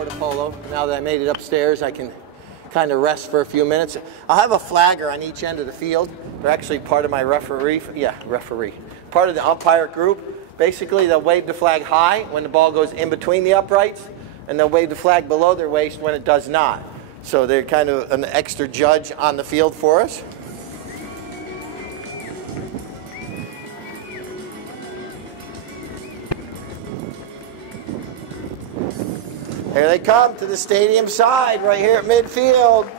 more to polo. Now that I made it upstairs, I can kind of rest for a few minutes. I'll have a flagger on each end of the field. They're actually part of my referee. Part of the umpire group. Basically, they'll wave the flag high when the ball goes in between the uprights, and they'll wave the flag below their waist when it does not. So they're kind of an extra judge on the field for us. Here they come to the stadium side, right here at midfield.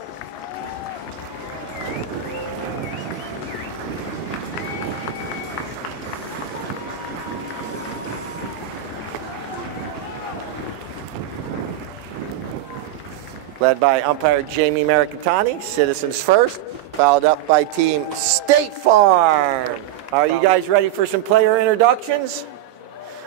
Led by umpire Jamie Maricatani, Citizens first, followed up by team State Farm. Are you guys ready for some player introductions?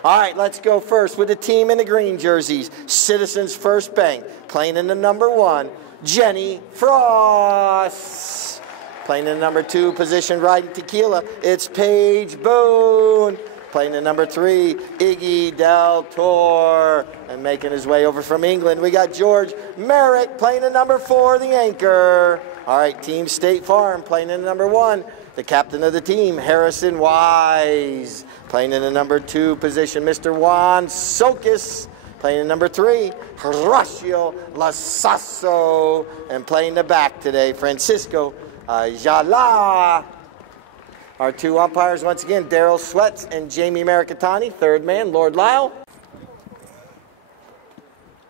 All right, let's go first with the team in the green jerseys. Citizens First Bank, playing in the number 1, Jenny Frost. Playing in the number 2 position, riding tequila, it's Paige Boone. Playing in number 3, Iggy Del Tor. And making his way over from England, we got George Merrick playing in number 4, the anchor. All right, team State Farm playing in number 1. The captain of the team, Harrison Wise. Playing in the number 2 position, Mr. Juan Sokis. Playing in number 3, Horacio Lasasso. And playing the back today, Francisco Ayala. Our 2 umpires, once again, Daryl Sweats and Jamie Maricatani. Third man, Lord Lyle.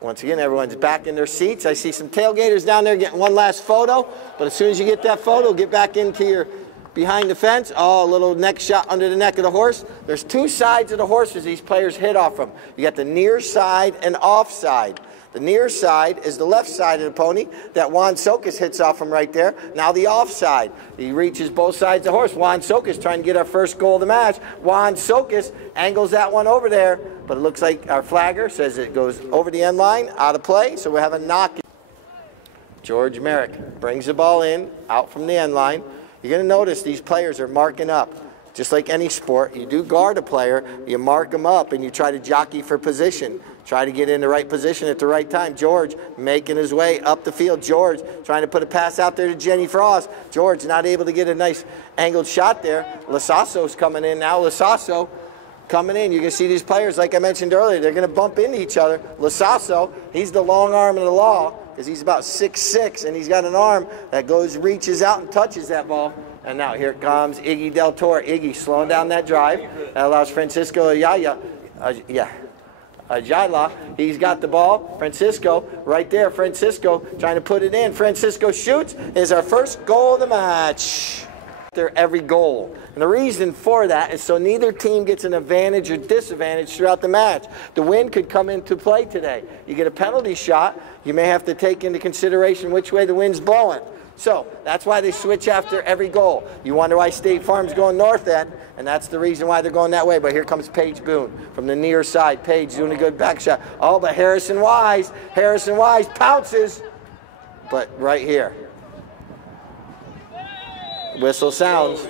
Once again, everyone's back in their seats. I see some tailgaters down there getting one last photo. But as soon as you get that photo, get back into your behind the fence. Oh, a little neck shot under the neck of the horse. There's 2 sides of the horses these players hit off from. You got the near side and off side. The near side is the left side of the pony that Juan Sokis hits off from right there. Now the off side. He reaches both sides of the horse. Juan Sokis trying to get our first goal of the match. Juan Sokis angles that one over there, but it looks like our flagger says it goes over the end line, out of play, so we have a knock. George Merrick brings the ball in, out from the end line. You're going to notice these players are marking up. Just like any sport, you do guard a player, you mark them up, and you try to jockey for position. Try to get in the right position at the right time. George making his way up the field. George trying to put a pass out there to Jenny Frost. George not able to get a nice angled shot there. Lasasso's coming in now. Lasasso coming in. You can see these players, like I mentioned earlier, they're going to bump into each other. Lasasso, he's the long arm of the law because he's about 6'6", and he's got an arm that reaches out and touches that ball. And now here comes Iggy Del Tor. Iggy slowing down that drive. That allows Francisco Ayala. He's got the ball. Francisco right there. Francisco trying to put it in. Francisco shoots. Is our first goal of the match. Every goal. And the reason for that is so neither team gets an advantage or disadvantage throughout the match. The wind could come into play today. You get a penalty shot, you may have to take into consideration which way the wind's blowing. So that's why they switch after every goal. You wonder why State Farm's going north end, and that's the reason why they're going that way. But here comes Paige Boone from the near side. Paige doing a good back shot. Oh, but Harrison Wise pounces. But right here. Whistle sounds.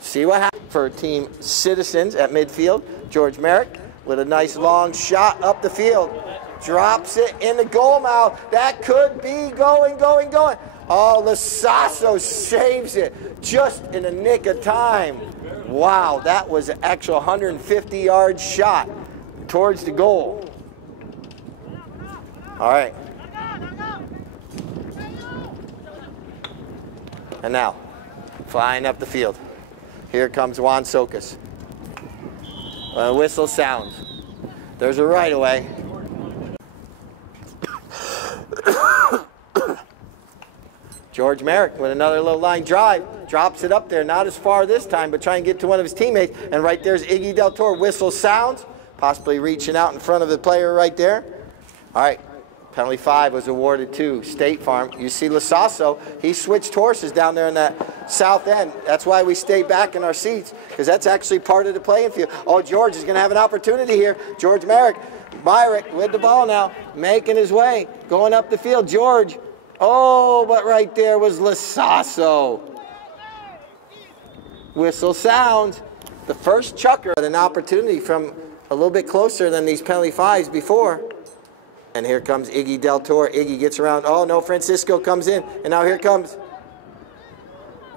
See what happens for Team Citizens at midfield. George Merrick with a nice long shot up the field. Drops it in the goal mouth. That could be going. Oh, Lasasso saves it just in the nick of time. Wow, that was an actual 150-yard shot towards the goal. All right. And now, flying up the field. Here comes Juan Sokis. Whistle sounds. There's a right away. George Merrick with another low line drive. Drops it up there. Not as far this time, but trying to get to one of his teammates. And right there's Iggy Del Tor. Whistle sounds. Possibly reaching out in front of the player right there. All right. Penalty 5 was awarded to State Farm. You see Lasasso, he switched horses down there in that south end. That's why we stay back in our seats, because that's actually part of the playing field. Oh, George is going to have an opportunity here. George Merrick with the ball now, making his way, going up the field. George, oh, but right there was Lasasso. Whistle sounds. The first chucker had an opportunity from a little bit closer than these penalty 5s before. And here comes Iggy Del Toro. Iggy gets around. Oh, no, Francisco comes in. And now here comes.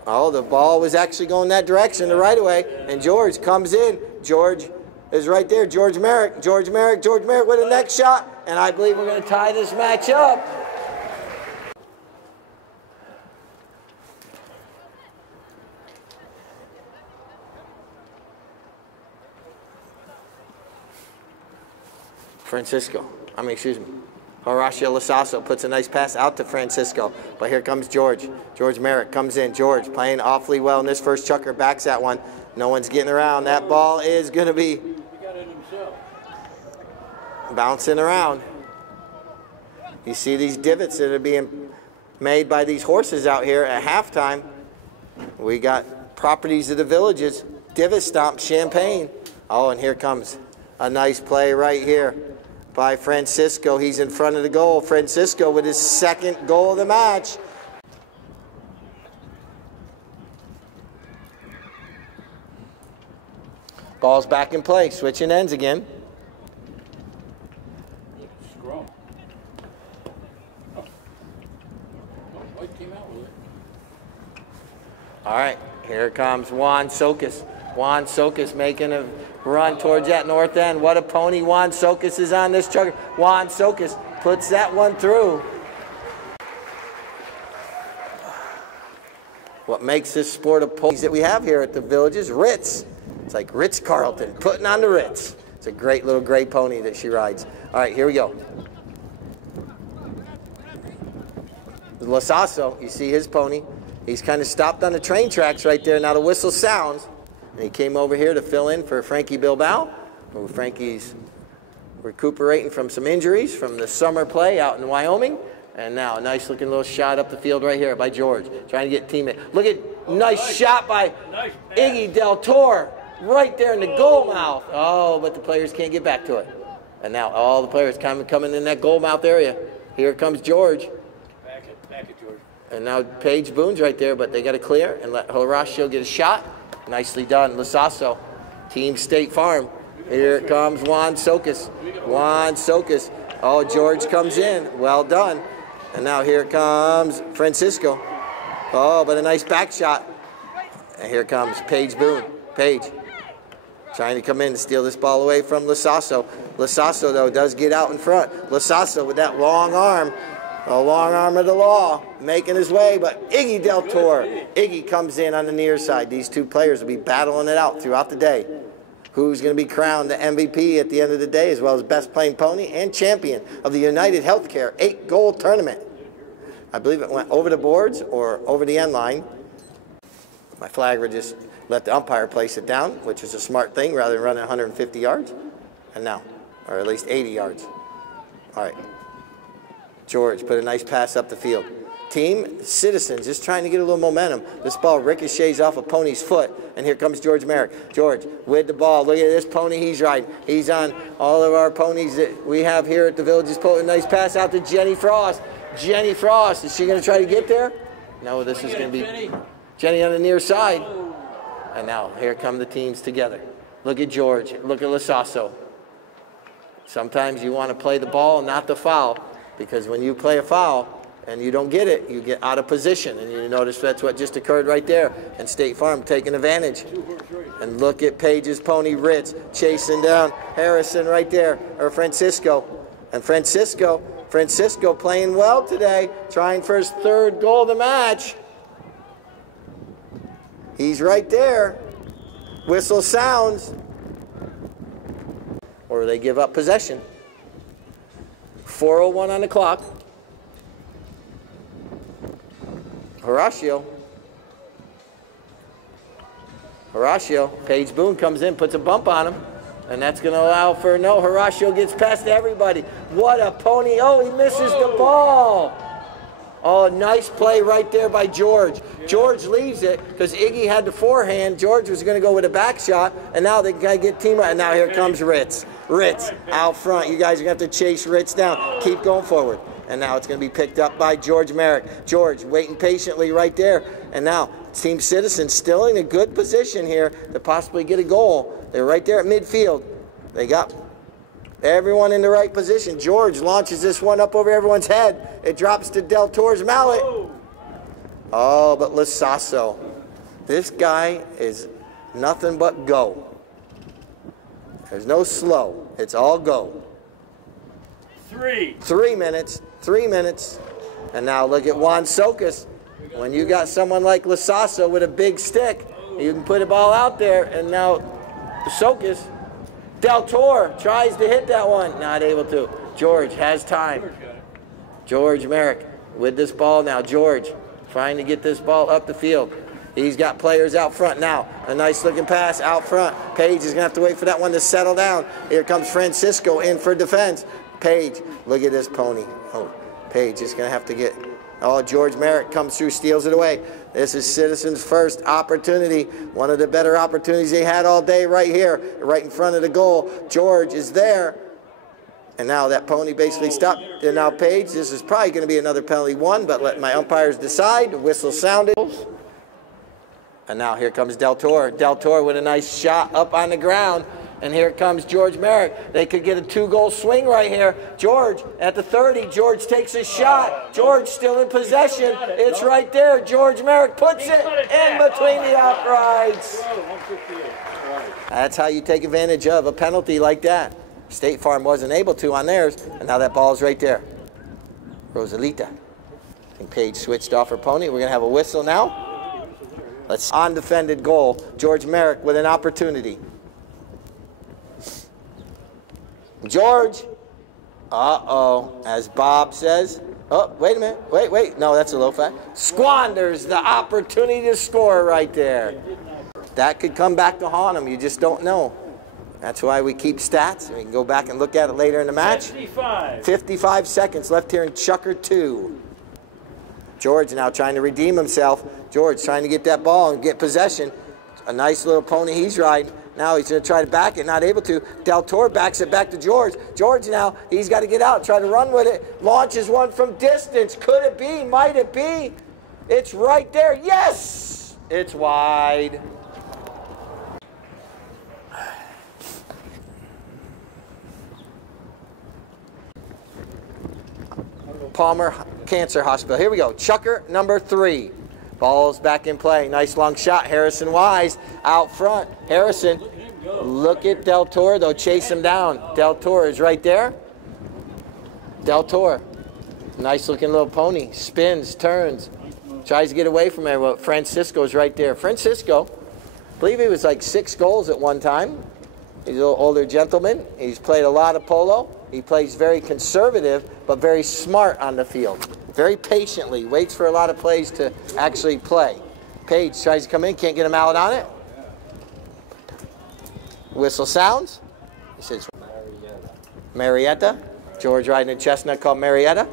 Oh, the ball was actually going that direction, the right away. And George comes in. George is right there. George Merrick with a next shot. And I believe we're going to tie this match up. Horacio Lasasso puts a nice pass out to Francisco. But here comes George. George Merrick comes in. George playing awfully well in this first chucker. Backs that one. No one's getting around. That ball is going to be bouncing around. You see these divots that are being made by these horses out here at halftime. We got Properties of the Villages. Divot Stomp Champagne. Oh, and here comes a nice play right here by Francisco. He's in front of the goal. Francisco with his second goal of the match. Ball's back in play. Switching ends again. All right, here comes Juan Socas. Juan Socas making a run towards that north end. What a pony Juan Socas is on this chugger. Juan Socas puts that one through. What makes this sport of ponies that we have here at the Villages, Ritz. It's like Ritz-Carlton, putting on the Ritz. It's a great little gray pony that she rides. All right, here we go. Lasasso, you see his pony. He's kind of stopped on the train tracks right there. Now the whistle sounds. And he came over here to fill in for Frankie Bilbao. Frankie's recuperating from some injuries from the summer play out in Wyoming. And now a nice looking little shot up the field right here by George. Trying to get teammate. Look at nice shot by Iggy Del Toro. Right there in the goal mouth. Oh, but the players can't get back to it. And now all the players coming in that goal mouth area. Here comes George. Back it, George. And now Paige Boone's right there, but they got to clear and let Horacio get a shot. Nicely done. Lasasso, Team State Farm. Here it comes Juan Socas. Juan Socas. Oh, George comes in. Well done. And now here comes Francisco. Oh, but a nice back shot. And here comes Paige Boone. Paige trying to come in and steal this ball away from Lasasso. Lasasso, though, does get out in front. Lasasso with that long arm. A long arm of the law, making his way, but Iggy Del Toro. Iggy comes in on the near side. These two players will be battling it out throughout the day. Who's going to be crowned the MVP at the end of the day, as well as best playing pony and champion of the United Healthcare 8-goal tournament. I believe it went over the boards or over the end line. My flagger just let the umpire place it down, which is a smart thing rather than running 150 yards. And now, or at least 80 yards. All right. George put a nice pass up the field. Team Citizens just trying to get a little momentum. This ball ricochets off a pony's foot, and here comes George Merrick. George with the ball. Look at this pony he's riding. He's on all of our ponies that we have here at the Villages. Put a nice pass out to Jenny Frost. Jenny Frost, is she going to try to get there? No, this is going to be Jenny on the near side. And now here come the teams together. Look at George. Look at Lasasso. Sometimes you want to play the ball and not the foul. Because when you play a foul and you don't get it, you get out of position. And you notice that's what just occurred right there. And State Farm taking advantage. And look at Paige's pony, Ritz, chasing down Harrison right there, or Francisco. And Francisco playing well today, trying for his third goal of the match. He's right there. Whistle sounds. Or they give up possession. 4:01 on the clock. Horacio, Paige Boone comes in, puts a bump on him, and that's going to allow for no. Horacio gets past everybody. What a pony. Oh, he misses the ball. Oh, nice play right there by George. George leaves it because Iggy had the forehand. George was going to go with a back shot, and now they got to get team. And now here comes Ritz. Ritz out front. You guys are going to have to chase Ritz down. Keep going forward. And now it's going to be picked up by George Merrick. George waiting patiently right there. And now Team Citizens still in a good position here to possibly get a goal. They're right there at midfield. They got Everyone in the right position. George launches this one up over everyone's head. It drops to Del Torre's mallet. Oh, but Lasasso. This guy is nothing but go. There's no slow. It's all go. 3 minutes. 3 minutes. And now look at Juan Sokas. When you got someone like Lasasso with a big stick, you can put a ball out there. And now Sokas, Del Torre tries to hit that one. Not able to. George has time. George Merrick with this ball now. George trying to get this ball up the field. He's got players out front now. A nice looking pass out front. Page is going to have to wait for that one to settle down. Here comes Francisco in for defense. Page, look at this pony. Oh, Page is going to have to get. Oh, George Merrick comes through, steals it away. This is Citizens' first opportunity. One of the better opportunities they had all day right here, right in front of the goal. George is there. And now that pony basically stopped. And now Page, this is probably going to be another penalty one, but let my umpires decide. The whistle sounded. And now here comes Del Torre. Del Torre with a nice shot up on the ground. And here comes George Merrick. They could get a 2-goal swing right here. George at the 30. George takes a shot. George still in possession. It's right there. George Merrick puts it in between the uprights. That's how you take advantage of a penalty like that. State Farm wasn't able to on theirs. And now that ball's right there. Rosalita. I think Paige switched off her pony. We're going to have a whistle now. Let's undefended goal. George Merrick with an opportunity. George, as Bob says, oh, wait a minute, wait, no, that's a low five. Squanders the opportunity to score right there. That could come back to haunt him, you just don't know. That's why we keep stats. We can go back and look at it later in the match. 55 seconds left here in Chucker 2. George now trying to redeem himself. George trying to get that ball and get possession. A nice little pony he's riding. Now he's going to try to back it, not able to. Del Torre backs it back to George. George now, he's got to get out, try to run with it. Launches one from distance. Could it be? Might it be? It's right there. Yes! It's wide. Palmer Cancer Hospital. Here we go. Chucker number 3. Ball's back in play. Nice long shot. Harrison Wise out front. Harrison, look at Del Torre, though. Chase him down. Del Torre is right there. Del Torre. Nice looking little pony. Spins, turns. Tries to get away from it. Well, Francisco's right there. Francisco, I believe he was like 6 goals at one time. He's a little older gentleman. He's played a lot of polo. He plays very conservative, but very smart on the field. Very patiently, waits for a lot of plays to actually play. Page tries to come in, can't get a mallet on it. Whistle sounds. He says, Marietta. George riding a chestnut called Marietta.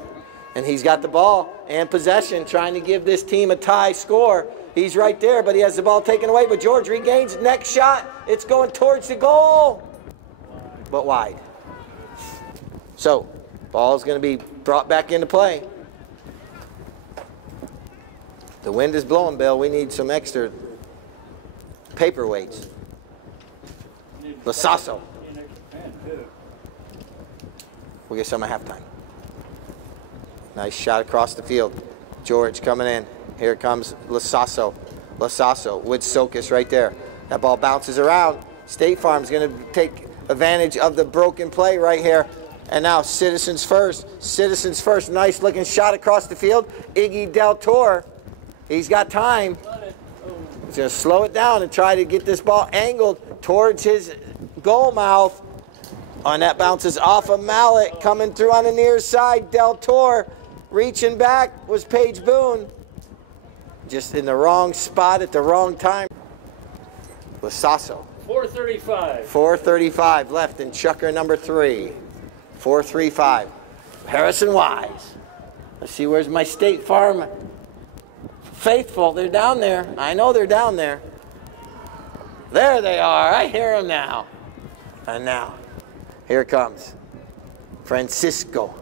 And he's got the ball and possession, trying to give this team a tie score. He's right there, but he has the ball taken away. But George regains, next shot. It's going towards the goal, but wide. So, ball's going to be brought back into play. The wind is blowing, Bill. We need some extra paperweights. Lasasso. We'll get some at halftime. Nice shot across the field. George coming in. Here comes Lasasso. Lasasso with Sokas right there. That ball bounces around. State Farm's going to take advantage of the broken play right here. And now Citizens first. Citizens first. Nice looking shot across the field. Iggy Del Torre. He's got time. He's going to slow it down and try to get this ball angled towards his goal mouth. And that bounces off a mallet. Coming through on the near side. Del Torre reaching back was Paige Boone. Just in the wrong spot at the wrong time. Lasasso. 4:35. 4:35 left in Chucker number 3. 4:35. Harrison Wise. Let's see, where's my State Farm faithful? They're down there. I know they're down there. There they are. I hear them now. And now, here comes Francisco.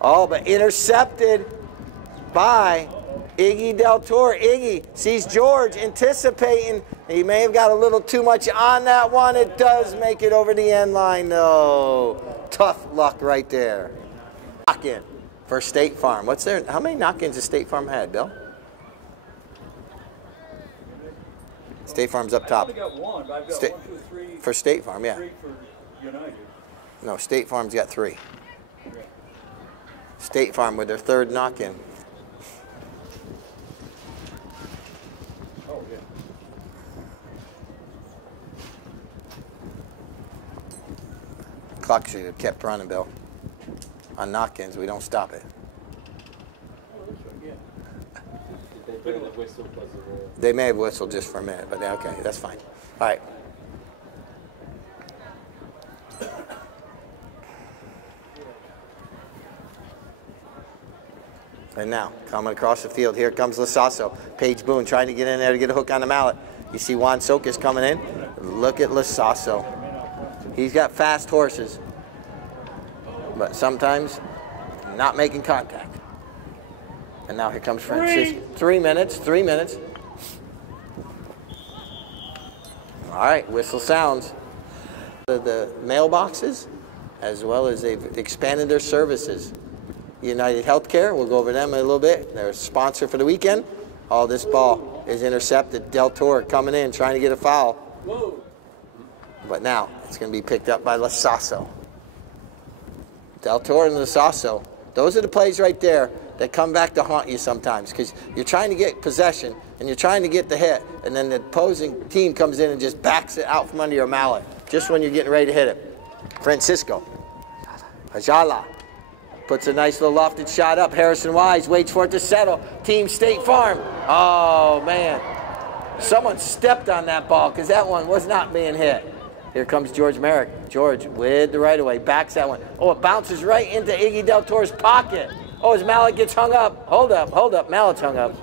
Oh, but intercepted by Iggy Del Toro. Iggy sees George anticipating. He may have got a little too much on that one. It does make it over the end line, though. Tough luck right there. Knock-in for State Farm. What's there? How many knock-ins has State Farm had, Bill? State Farm's up top. I've only got one, but I've got 1, 2, 3. For State Farm, yeah. 3 for United. No, State Farm's got 3. State Farm with their 3rd knock-in. Oh, yeah. Clock should have kept running, Bill. On knock-ins, we don't stop it. Oh, that's right, yeah. They play the whistle plus the roll. They may have whistled just for a minute, but okay, that's fine. All right. And now, coming across the field, here comes Lasasso. Paige Boone trying to get in there to get a hook on the mallet. You see Juan Sokas coming in. Look at Lasasso. He's got fast horses, but sometimes not making contact. And now here comes Francisco. 3 minutes, 3 minutes. All right, whistle sounds. The mailboxes, as well as they've expanded their services. United Healthcare, we'll go over them in a little bit. They're a sponsor for the weekend. Oh, this ball is intercepted. Del Toro coming in, trying to get a foul. Whoa. But now it's going to be picked up by Lasasso. Del Toro and Lasasso. Those are the plays right there that come back to haunt you sometimes, because you're trying to get possession and you're trying to get the hit, and then the opposing team comes in and just backs it out from under your mallet just when you're getting ready to hit it. Francisco. Ajala puts a nice little lofted shot up. Harrison Wise waits for it to settle. Team State Farm. Oh, man. Someone stepped on that ball because that one was not being hit. Here comes George Merrick. George with the right of way. Backs that one. Oh, it bounces right into Iggy Del Toro's pocket. Oh, his mallet gets hung up. Hold up, hold up. Mallet's hung up.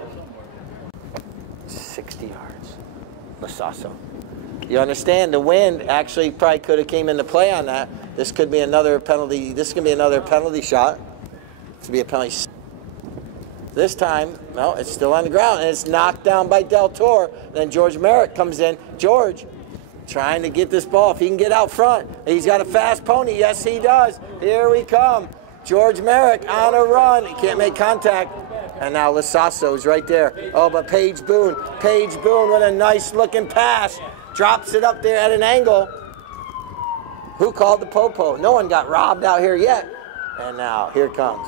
60 yards. Lasasso. You understand, the wind actually probably could have came into play on that. This could be another penalty. This could be another penalty shot. This could be a penalty. This time, no, it's still on the ground, and it's knocked down by Del Toro. Then George Merrick comes in. George trying to get this ball. If he can get out front, he's got a fast pony. Yes, he does. Here we come. George Merrick on a run. He can't make contact. And now Lasasso's right there. Oh, but Paige Boone. Paige Boone with a nice-looking pass. Drops it up there at an angle. Who called the popo? No one got robbed out here yet. And now, here comes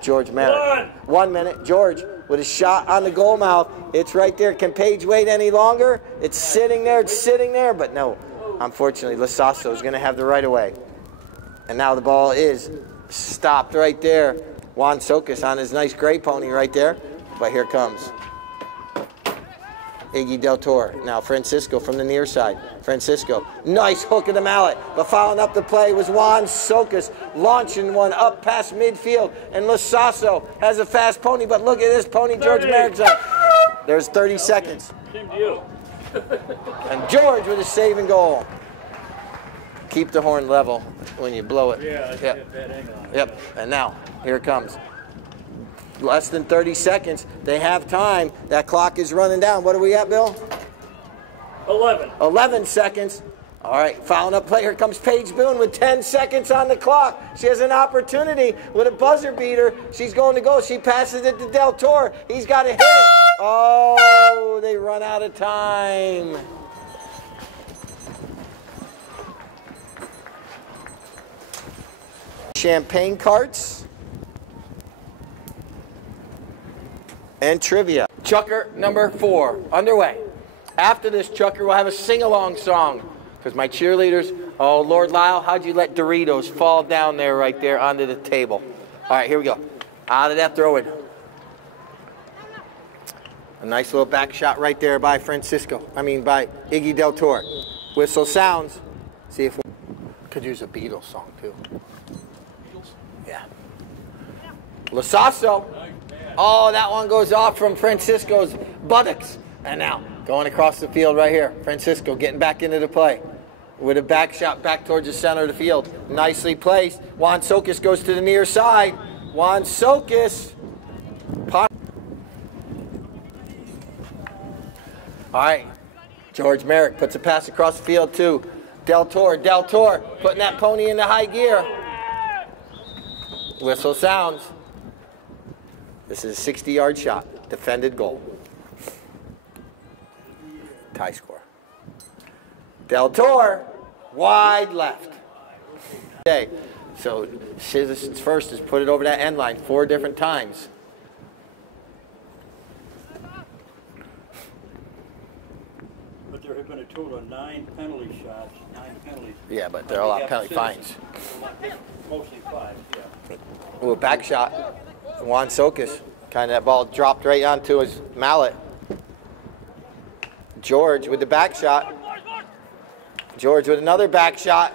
George Merrick. 1 minute. George with a shot on the goal mouth. It's right there. Can Paige wait any longer? It's sitting there. It's sitting there. But no, unfortunately, Lasasso is going to have the right of way. And now the ball is stopped right there. Juan Sokas on his nice gray pony right there. But here comes Iggy Del Toro. Now Francisco from the near side. Francisco, nice hook of the mallet. But following up the play was Juan Sokas launching one up past midfield. And Lasasso has a fast pony, but look at this pony George Merrick's on. There's 30 seconds. Same deal. And George with a saving goal. Keep the horn level when you blow it. Yeah, I Yep. that angle on it. Yep. And now, here it comes. Less than 30 seconds. They have time. That clock is running down. What are we at, Bill? 11. 11 seconds. All right, following up play. Here comes Paige Boone with 10 seconds on the clock. She has an opportunity with a buzzer beater. She's going to go. She passes it to Del Toro. He's got to hit it. Oh, they run out of time. Champagne carts and trivia. Chucker number 4 underway. After this, Chucker will have a sing-along song because my cheerleaders, oh, Lord Lyle, how'd you let Doritos fall down there right there onto the table? All right, here we go. Out of that throw-in. A nice little back shot right there by by Iggy Del Toro. Whistle sounds. See if we could use a Beatles song too. Yeah. Lasasso. Oh, that one goes off from Francisco's buttocks. And now, going across the field right here. Francisco getting back into the play. With a back shot back towards the center of the field. Nicely placed. Juan Sokas goes to the near side. Juan Sokas. All right. George Merrick puts a pass across the field to Del Toro. Del Toro putting that pony into high gear. Whistle sounds. This is a 60-yard shot. Defended goal. Tie score. Del Toro, wide left. Okay, so Citizens First has put it over that end line 4 different times. But there have been a total of 9 penalty shots, 9 penalties. Yeah, but they're all penalty fines. Mostly 5, yeah. Ooh, back shot. Juan Sokas. Kind of that ball dropped right onto his mallet. George with the back shot. George with another back shot.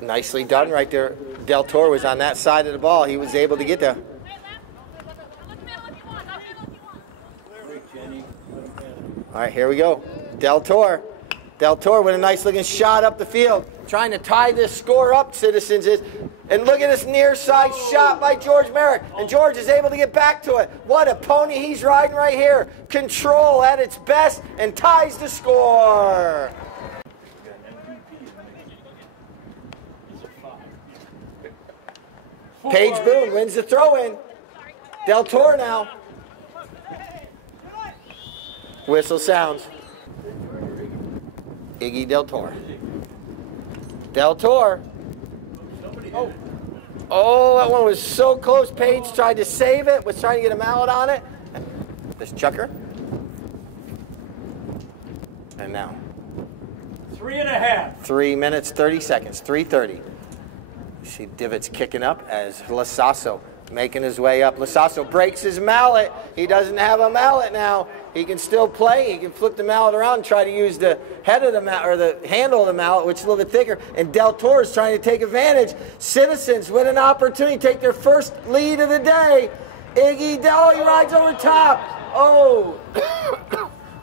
Nicely done right there. Del Toro was on that side of the ball. He was able to get there. All right, here we go. Del Toro. Del Toro with a nice looking shot up the field. Trying to tie this score up, Citizens is. And look at this near side shot by George Merrick. And George is able to get back to it. What a pony he's riding right here. Control at its best and ties the score. Paige Boone wins the throw-in. Del Toro now. Whistle sounds. Iggy Del Toro. Del Toro. Oh, that one was so close. Paige tried to save it, was trying to get a mallet on it. This chucker. And now. 3.5. 3 minutes, 30 seconds, 3:30. You see divots kicking up as Lasasso making his way up. Lasasso breaks his mallet. He doesn't have a mallet now. He can still play. He can flip the mallet around and try to use the head of the mallet, or the handle of the mallet, which is a little bit thicker. And Del Toro is trying to take advantage. Citizens with an opportunity to take their first lead of the day. Iggy Del, he rides over top. Oh.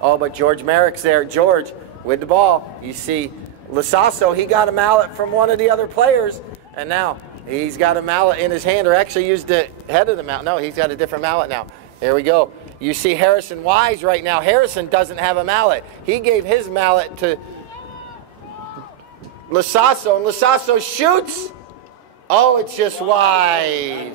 Oh, but George Merrick's there. George with the ball. You see Lasasso, he got a mallet from one of the other players. And now he's got a mallet in his hand, or actually used the head of the mallet. No, he's got a different mallet now. Here we go. You see Harrison Wise right now. Harrison doesn't have a mallet. He gave his mallet to Lasasso, and Lasasso shoots. Oh, it's just wide.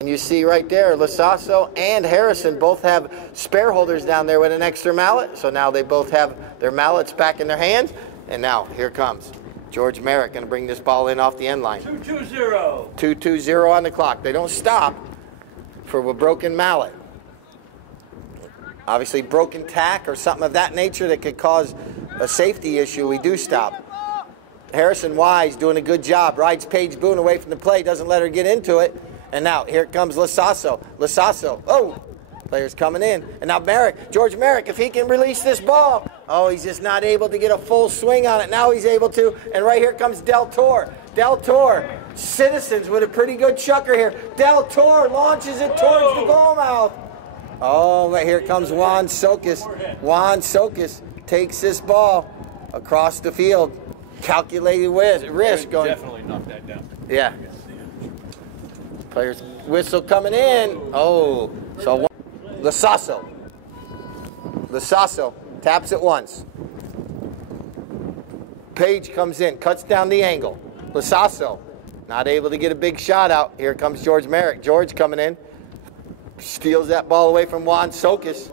And you see right there, Lasasso and Harrison both have spare holders down there with an extra mallet. So now they both have their mallets back in their hands. And now here comes George Merrick going to bring this ball in off the end line. 2-2-0. 2-2-0 on the clock. They don't stop for a broken mallet. Obviously, broken tack or something of that nature that could cause a safety issue, we do stop. Harrison Wise doing a good job. Rides Paige Boone away from the play, doesn't let her get into it. And now here comes Lasasso. Lasasso, oh, players coming in. And now Merrick, George Merrick, if he can release this ball. Oh, he's just not able to get a full swing on it. Now he's able to. And right here comes Del Toro. Del Toro, Citizens with a pretty good chucker here. Del Toro launches it towards the goal mouth. Oh, right here comes Juan Sokas. Juan Sokas takes this ball across the field. Calculated risk going. Definitely knocked that down. Yeah. Players whistle coming in. Oh, so Lasasso. Lasasso taps it once. Paige comes in, cuts down the angle. Lasasso not able to get a big shot out. Here comes George Merrick. George coming in. Steals that ball away from Juan Sokas.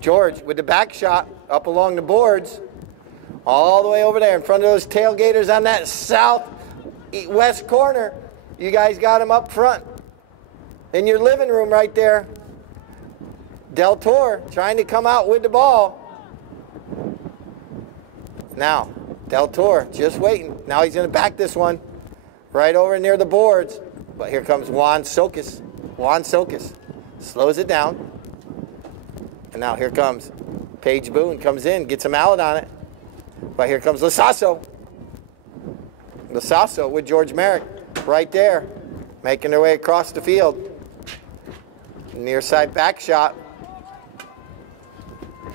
George with the back shot up along the boards. All the way over there in front of those tailgaters on that southwest corner. You guys got him up front in your living room right there. Del Toro trying to come out with the ball. Now, Del Toro just waiting. Now he's going to back this one right over near the boards. But here comes Juan Sokas. Juan Sokas slows it down. And now here comes Paige Boone, comes in, gets a mallet on it. But here comes Lasasso. Lasasso with George Merrick right there, making their way across the field. Near side back shot.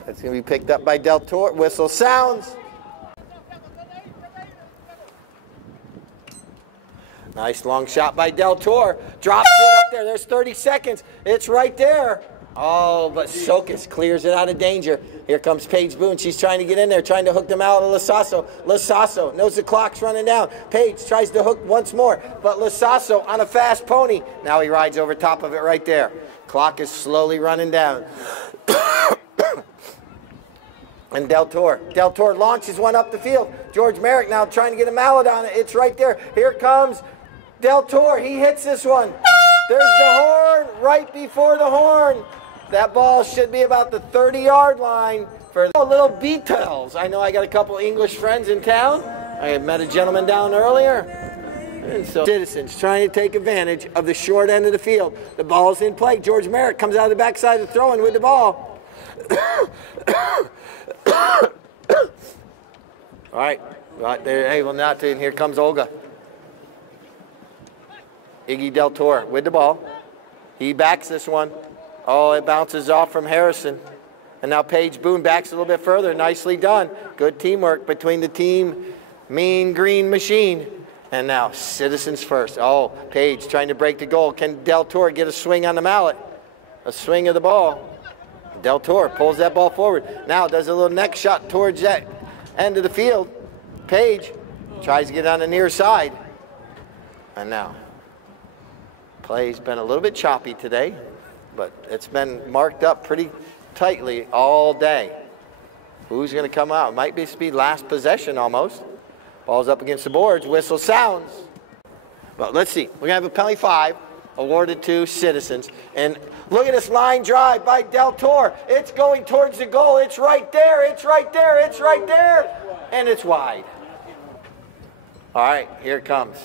That's going to be picked up by Del Toro. Whistle sounds. Nice long shot by Del Toro. Drops it up there. There's 30 seconds. It's right there. Oh, but Sokas clears it out of danger. Here comes Paige Boone. She's trying to get in there, trying to hook them out of Lasasso. Lasasso knows the clock's running down. Paige tries to hook once more, but Lasasso on a fast pony. Now he rides over top of it right there. Clock is slowly running down. And Del Toro launches one up the field. George Merrick now trying to get a mallet on it. It's right there. Here comes Del Toro. He hits this one. There's the horn right before the horn. That ball should be about the 30-yard line for little Beatles. I know I got a couple English friends in town. I had met a gentleman down earlier. And so Citizens trying to take advantage of the short end of the field. The ball's in play. George Merrick comes out of the backside of the throw-in with the ball. All right. Right there. Hey, well, not to, and here comes Olga. Iggy Del Toro with the ball. He backs this one. Oh, it bounces off from Harrison. And now Paige Boone backs a little bit further. Nicely done. Good teamwork between the team Mean Green Machine. And now Citizens first. Oh, Paige trying to break the goal. Can Del Toro get a swing on the mallet? A swing of the ball. Del Toro pulls that ball forward. Now does a little neck shot towards that end of the field. Paige tries to get on the near side. And now play's been a little bit choppy today, but it's been marked up pretty tightly all day. Who's going to come out? It might be last possession almost. Ball's up against the boards. Whistle sounds. But let's see. We're going to have a penalty 5 awarded to Citizens. And look at this line drive by Del Toro. It's going towards the goal. It's right there. It's right there. It's right there. And it's wide. All right, here it comes.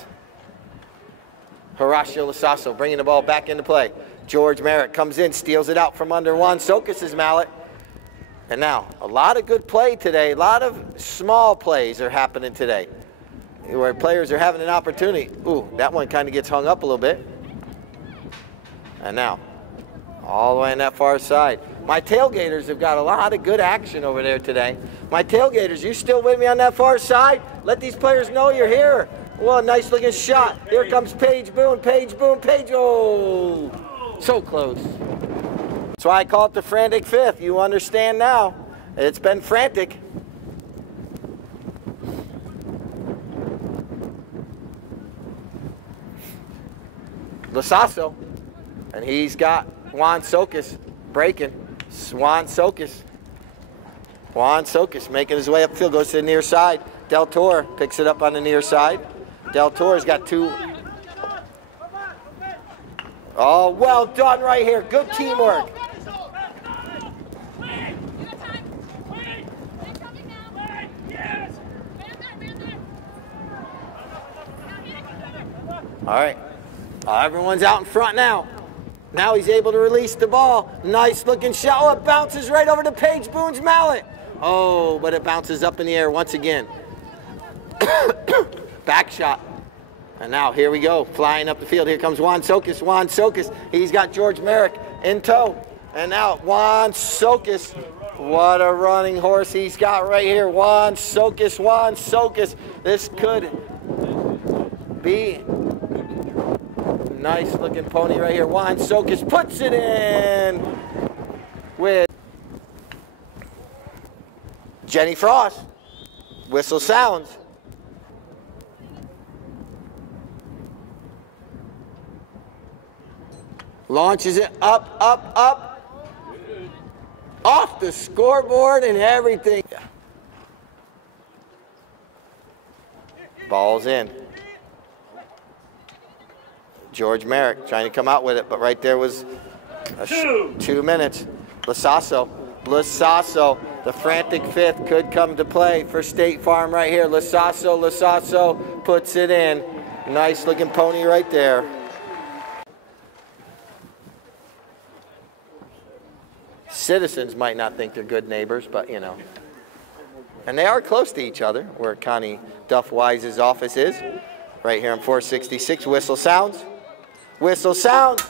Horacio Lasasso bringing the ball back into play. George Merritt comes in, steals it out from under Juan Sokas' mallet. And now, a lot of good play today. A lot of small plays are happening today where players are having an opportunity. Ooh, that one kind of gets hung up a little bit. And now, all the way on that far side. My tailgaters have got a lot of good action over there today. My tailgaters, you still with me on that far side? Let these players know you're here. Well, nice looking shot. Here comes Paige Boone, Paige Boone, Paige. Oh, so close. That's why I call it the frantic fifth. You understand now. It's been frantic. Lasasso. And he's got Juan Sokas breaking. Juan Sokas. Juan Sokas making his way upfield. Goes to the near side. Del Toro picks it up on the near side. Del Toro's got 2. Oh, well done right here. Good teamwork. All right. Everyone's out in front now. Now he's able to release the ball. Nice looking shot. Oh, it bounces right over to Paige Boone's mallet. Oh, but it bounces up in the air once again. Back shot. And now here we go, flying up the field. Here comes Juan Sokas. Juan Sokas. He's got George Merrick in tow. And now Juan Sokas. What a running horse he's got right here. Juan Sokas. Juan Sokas. This could be nice looking pony right here. Juan Sokas puts it in with Jenny Frost. Whistle sounds. Launches it up, up, up. Off the scoreboard and everything. Ball's in. George Merrick trying to come out with it, but right there was 2 minutes. Lasasso. Lasasso. The frantic fifth could come to play for State Farm right here. Lasasso. Lasasso puts it in. Nice looking pony right there. Citizens might not think they're good neighbors, but you know. And they are close to each other, where Connie Duff Wise's office is. Right here on 466. Whistle sounds. Whistle sounds.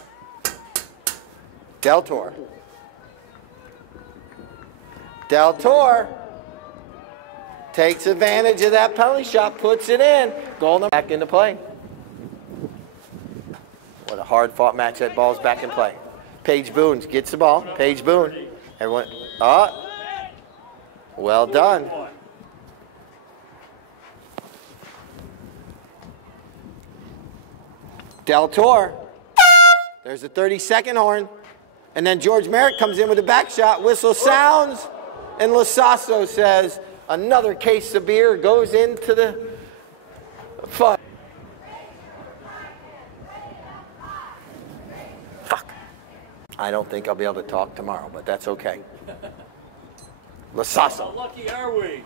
Del Toro. Del Toro takes advantage of that penalty shot, puts it in. Goal number back into play. What a hard-fought match. That ball's back in play. Paige Boone gets the ball. Paige Boone. Everyone. Oh. Well done. Del Tor. There's the 30-second horn. And then George Merrick comes in with a back shot. Whistle sounds. And Lasasso says, another case of beer goes into the fun. Fuck. I don't think I'll be able to talk tomorrow, but that's okay. Lasasso. How lucky are we?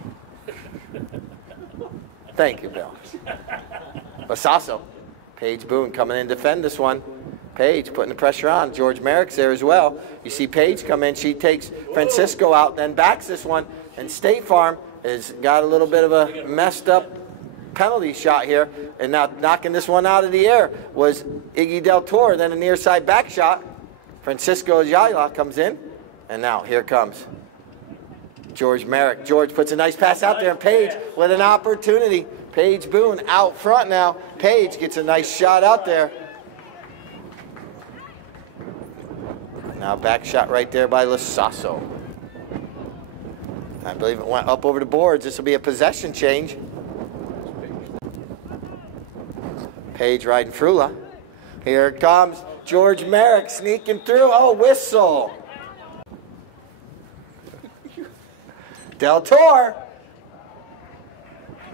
Thank you, Bill. Lasasso. Paige Boone coming in to defend this one. Paige putting the pressure on. George Merrick's there as well. You see Paige come in. She takes Francisco out, then backs this one. And State Farm has got a little bit of a messed up penalty shot here. And now knocking this one out of the air was Iggy Del Toro. Then a near side back shot. Francisco Ayala comes in. And now here comes George Merrick. George puts a nice pass out there. And Paige with an opportunity. Paige Boone out front now. Paige gets a nice shot out there. Now back shot right there by Lasasso. I believe it went up over the boards. This will be a possession change. Paige riding Frula. Here comes George Merrick sneaking through. Oh, whistle. Del Tor.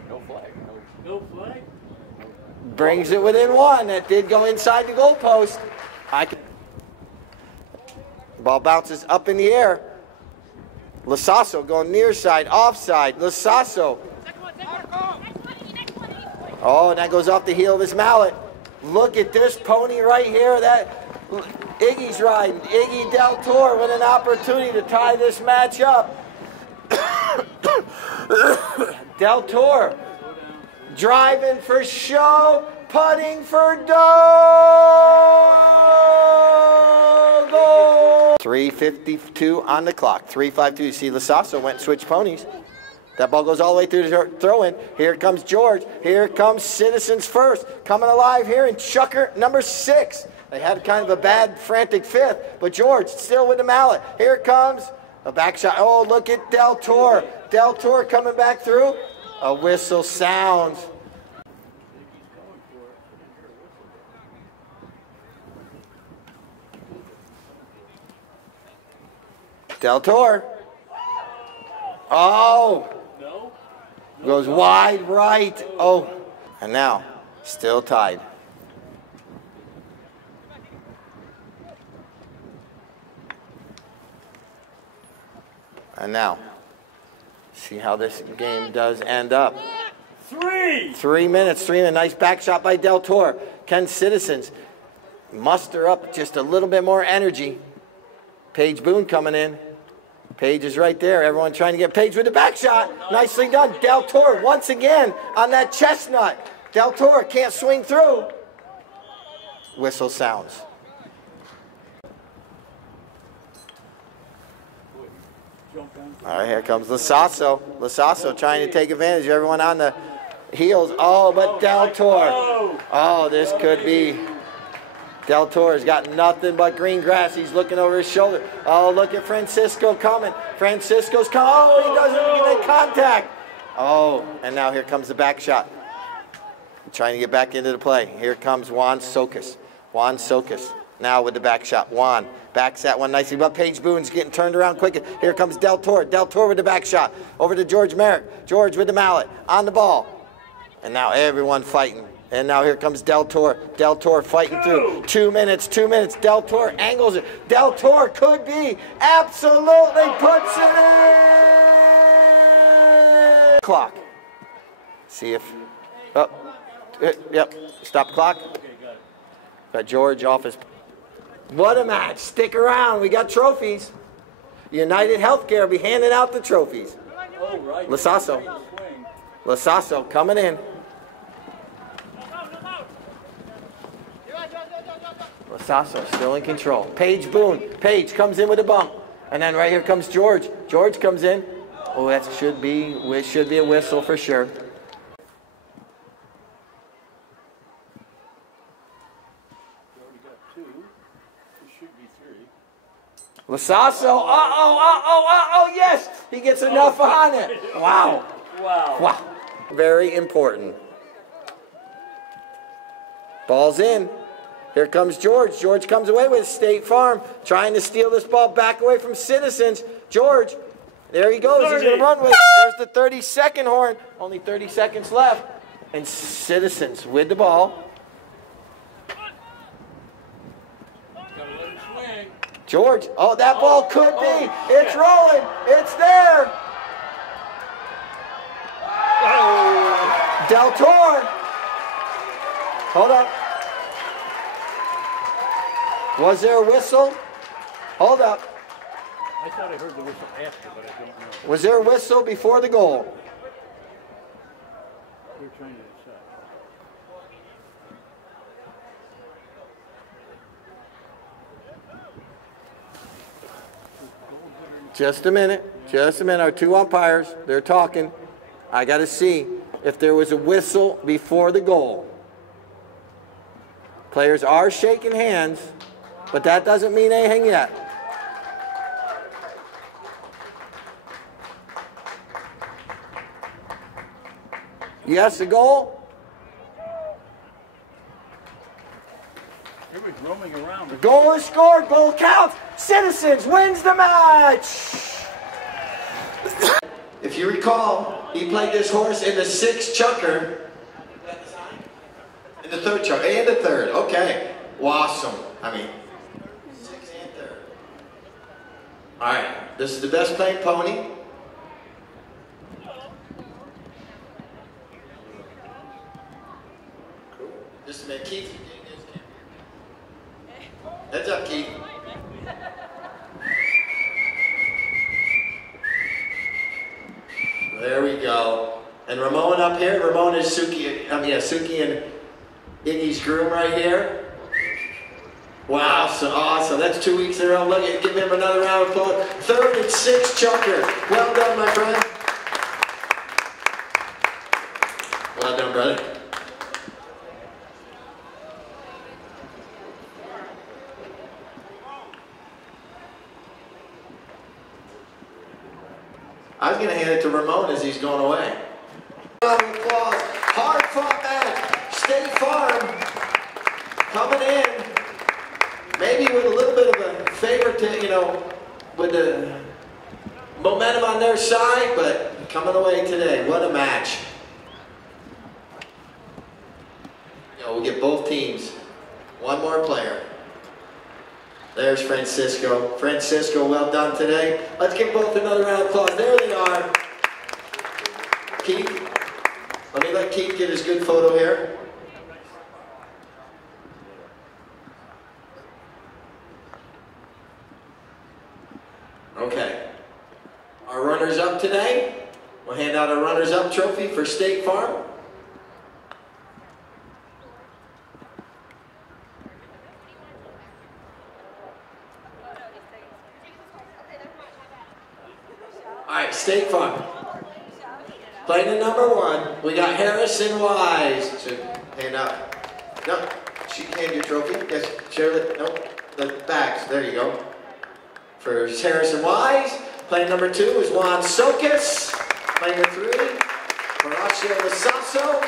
No flag. No flag? Brings it within one. That did go inside the goalpost. Ball bounces up in the air. Lasasso going near side, offside. Lasasso. Oh, and that goes off the heel of his mallet. Look at this pony right here. That Iggy's riding. Iggy Del Toro with an opportunity to tie this match up. Del Toro driving for show, putting for dough. Goal. 3:52 on the clock. 3:52. You see Lasasso went and switched ponies. That ball goes all the way through the throw-in. Here comes George. Here comes Citizens first. Coming alive here in Chucker, number 6. They had kind of a bad, frantic 5th, but George still with the mallet. Here comes a back shot. Oh, look at Del Toro. Del Toro coming back through. A whistle sounds. Del Toro. Oh. Goes wide right. Oh. And now, still tied. And now, see how this game does end up. 3 minutes. 3 minutes. Nice back shot by Del Toro. Can Citizens muster up just a little bit more energy? Paige Boone coming in. Paige is right there. Everyone trying to get Paige with the back shot. Nicely done. Del Toro once again on that chestnut. Del Toro can't swing through. Whistle sounds. All right, here comes Lasasso. Lasasso trying to take advantage of everyone on the heels. Oh, but Del Toro. Oh, this could be. Del Toro's got nothing but green grass. He's looking over his shoulder. Oh, look at Francisco coming. Francisco's coming. Oh, he doesn't even make contact. Oh, and now here comes the back shot. Trying to get back into the play. Here comes Juan Socas. Juan Socas now with the back shot. Juan backs that one nicely, but Paige Boone's getting turned around quick. Here comes Del Toro. Del Toro with the back shot. Over to George Merrick. George with the mallet. On the ball. And now everyone fighting. And now here comes Del Toro. Del Toro fighting through. 2 minutes, 2 minutes. Del Toro angles it. Del Toro could be. Absolutely puts it in. Clock. See if. Oh. Yep. Stop clock. Got George off his. What a match. Stick around. We got trophies. United Healthcare will be handing out the trophies. Lasasso. Lasasso coming in. Lasasso still in control. Paige Boone. Paige comes in with a bump. And then right here comes George. George comes in. Oh, that should be a whistle for sure. Lasasso, yes! He gets enough on it. Wow. Wow. Very important. Ball's in. Here comes George. George comes away with State Farm, trying to steal this ball back away from Citizens. George, there he goes. He's going to run with it. There's the 30-second horn. Only 30 seconds left. And Citizens with the ball. George, oh, that ball could be. It's rolling. It's there. Del Toro. Hold up. Was there a whistle? Hold up. I thought I heard the whistle after, but I don't know. Was there a whistle before the goal? We're trying to decide. Just a minute. Just a minute. Our two umpires, they're talking. I got to see if there was a whistle before the goal. Players are shaking hands, but that doesn't mean anything yet. Yes, the goal? It was roaming around. The goal is scored. Goal counts. Citizens wins the match. If you recall, he played this horse in the 6th chunker. In the 3rd chunker. And the 3rd. Okay. Awesome. I mean, 6 and 3rd. All right. This is the best playing pony. Cool. This is Keith. Heads up, Keith. There we go. And Ramon up here. Ramon is Suki and Iggy's groom right here. Wow, so awesome. That's 2 weeks in a row. Look at, give him another round of applause. 3rd and 6th chunker. Well done, my friend. Well done, brother. I was going to hand it to Ramon as he's going away. Round of applause. Hard fought match. State Farm coming in. Maybe with a little bit of a favor to, with the momentum on their side, but coming away today. What a match. We'll get both teams. One more player. There's Francisco. Francisco, well done today. Let's give both another round of applause. There they are. Keith, let me let Keith get his good photo here. Okay. Our runners-up today. We'll hand out a runners-up trophy for State Farm. All right, State Farm. Playing the number 1, we got Harrison Wise. So hand out. No, she can hand your trophy. Yes, Shirley. No, the backs. There you go. For Harrison Wise. Playing number 2 is Juan Socas. Playing the 3, Horacio Lasasso.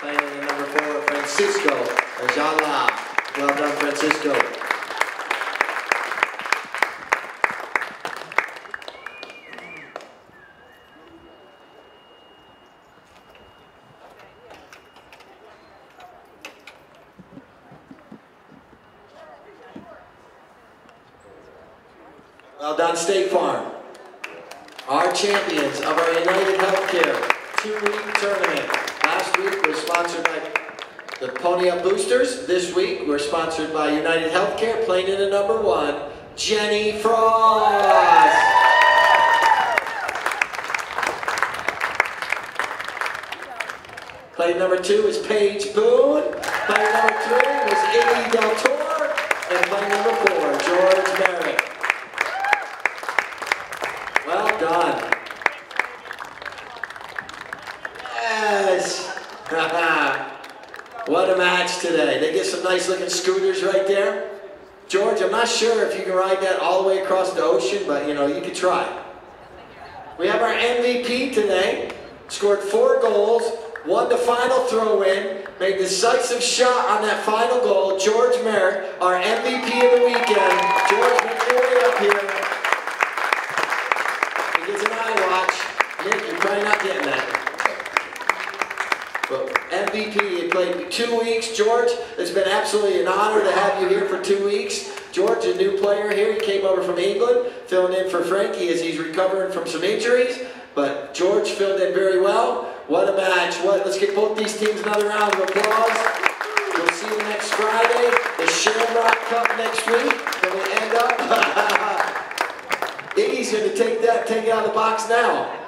Playing the number 4, Francisco Ajala. Well done, Francisco. Well done, State Farm. Our champions of our United Healthcare 2-week tournament. Last week we were sponsored by the Pony Up Boosters. This week we're sponsored by United Healthcare. Playing in the number 1, Jenny Frost. Playing number 2 is Paige Boone. Playing number 3 was Iggy Del Toro. And playing number 4, George Merrick. Well done. Yes. What a match today. They get some nice looking scooters right there. George, I'm not sure if you can ride that all the way across the ocean, but you know, you could try. We have our MVP today. Scored 4 goals, won the final throw-in, made decisive shot on that final goal. George Merrick, our MVP of the weekend. George, make your way up here. He gets an eye watch. Nick, you're probably not getting that. But MVP, he played 2 weeks. George, it's been absolutely an honor to have you here for 2 weeks. George, a new player here. He came over from England, filling in for Frankie as he's recovering from some injuries. But George filled in very well. What a match. Let's give both these teams another round of applause. We'll see you next Friday. The Shamrock Cup next week. And we end up. Iggy's going to take it out of the box now.